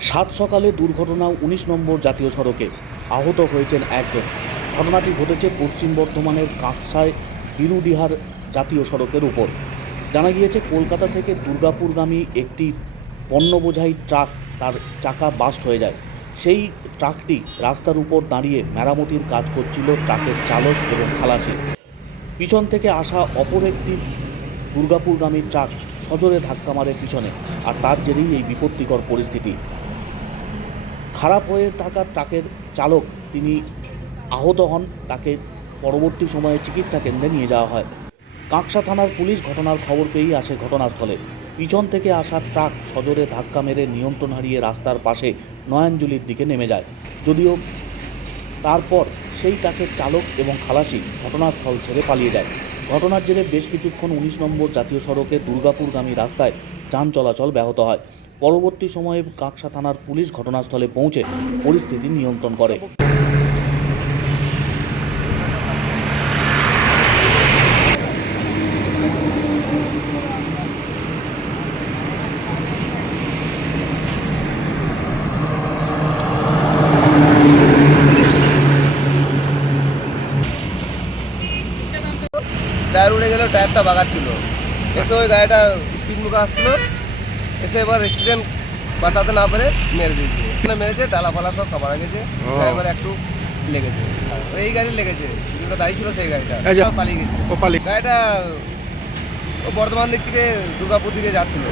সাত সকালে দুর্ঘটনা উনিশ নম্বর জাতীয় সড়কে আহত হয়েছেন একজন। ঘটনাটি ঘটেছে পশ্চিম বর্ধমানের কাঁকসায় বিরুডিহার জাতীয় সড়কের উপর। জানা গিয়েছে, কলকাতা থেকে দুর্গাপুরগামী একটি পণ্য বোঝাই ট্রাক তার চাকা বাস্ট হয়ে যায়। সেই ট্রাকটি রাস্তার উপর দাঁড়িয়ে মেরামতির কাজ করছিল ট্রাকের চালক এবং খালাসি। পিছন থেকে আসা অপর একটি দুর্গাপুরগামী ট্রাক সজোরে ধাক্কা মারে পিছনে, আর তার জেরেই এই বিপত্তিকর পরিস্থিতি। খারাপ হয়ে থাকা ট্রাকের চালক তিনি আহত হন। তাকে পরবর্তী সময়ে চিকিৎসা কেন্দ্রে নিয়ে যাওয়া হয়। কাঁকসা থানার পুলিশ ঘটনার খবর পেয়েই আসে ঘটনাস্থলে। পিছন থেকে আসা ট্রাক সজোরে ধাক্কা মেরে নিয়ন্ত্রণ হারিয়ে রাস্তার পাশে নয়াঞ্জলির দিকে নেমে যায়। যদিও তারপর সেই ট্রাকের চালক এবং খালাসি ঘটনাস্থল ছেড়ে পালিয়ে যায়। ঘটনার জেরে বেশ কিছুক্ষণ উনিশ নম্বর জাতীয় সড়কে দুর্গাপুরগামী রাস্তায় যান চলাচল ব্যাহত হয়। পরবর্তী সময়ে কাকসা থানার পুলিশ ঘটনাস্থলে পৌঁছে পরিস্থিতি নিয়ন্ত্রণ করে। টায়ার উড়ে গেল টায়ারটা বাগাচ্ছিল। এসে ওই গাড়িটা স্পিড মুখে আসছিল। এসে এবার অ্যাক্সিডেন্ট বাঁচাতে না পেরে মেরে দিয়েছে। মেরেছে ডালা ফালা সব খাবার গেছে ড্রাইভার একটু লেগেছে। এই গাড়ি লেগেছে। যেটা দায়ী ছিল সেই গাড়িটা। পালিয়ে গেছে। গাড়িটা ও বর্ধমান দিক থেকে দুর্গাপুর দিকে যাচ্ছিল।